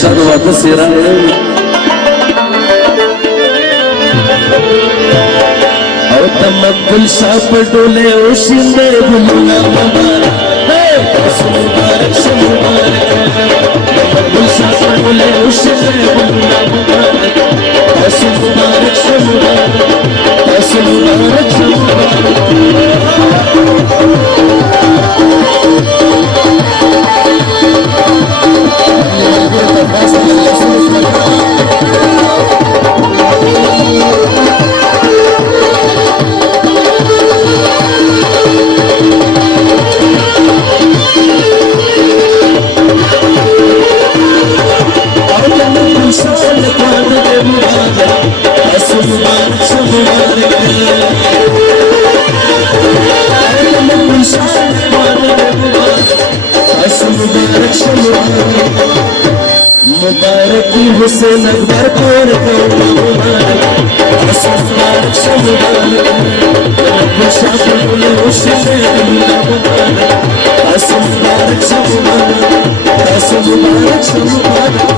شروة سرايا او تمکل shop Dole اوشندے بلونا مبارک مبارک مبارک تمکل shop Dole اوشندے بلونا مبارک مبارک مبارک مبارک मुबारकी Hussain Akbar core मुबारक मुबारक मुबारक शाफिउल हुसैन मुबारक मुबारक मुबारक मुबारक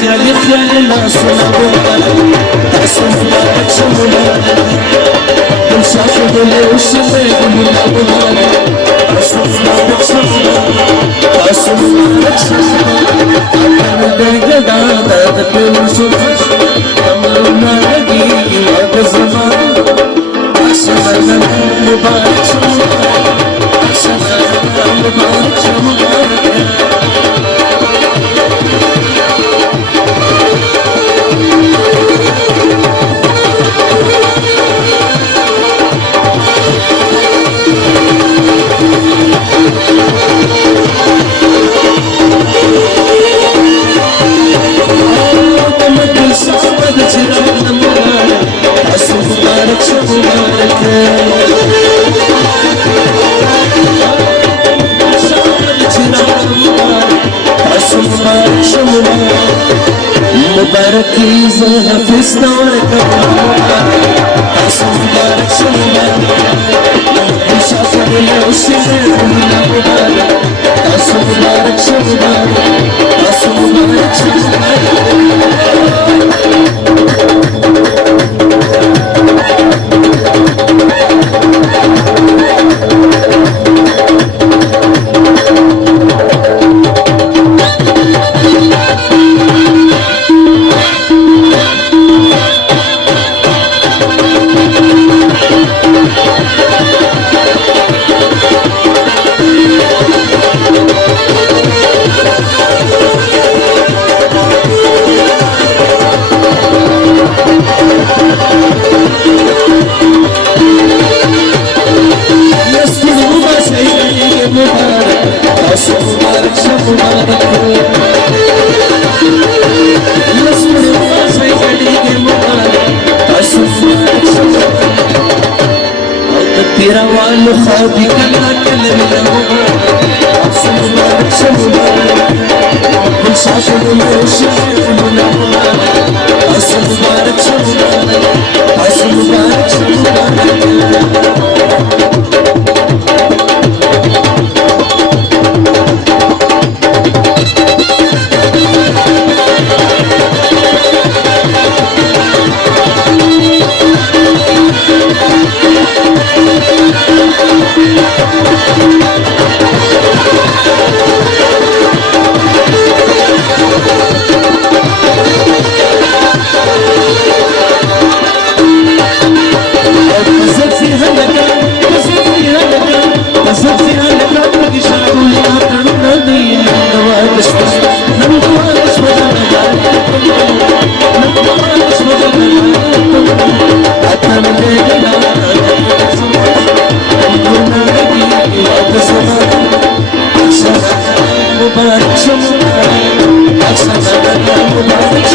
خیالی خیالی ناسنا مبارک مبارک مبارک دل شاف دلے اوشندے بلونا مبارک مبارک مبارک اپن دے دادا دل شوخ تمنا لگی وقت زمان عشقنا مبارک مبارک عشقنا مبارک مبارک मुबारकी हाफिज दौर का मुबारक मुबारक शाफिउल हुसैन मुबारक मुबारक मुबारक तेरा वाल खाबी कला कलमिया मुबारक मुबारक शाफिउल हुसैन मुबारक मुबारक मुबारक सदा मुबारक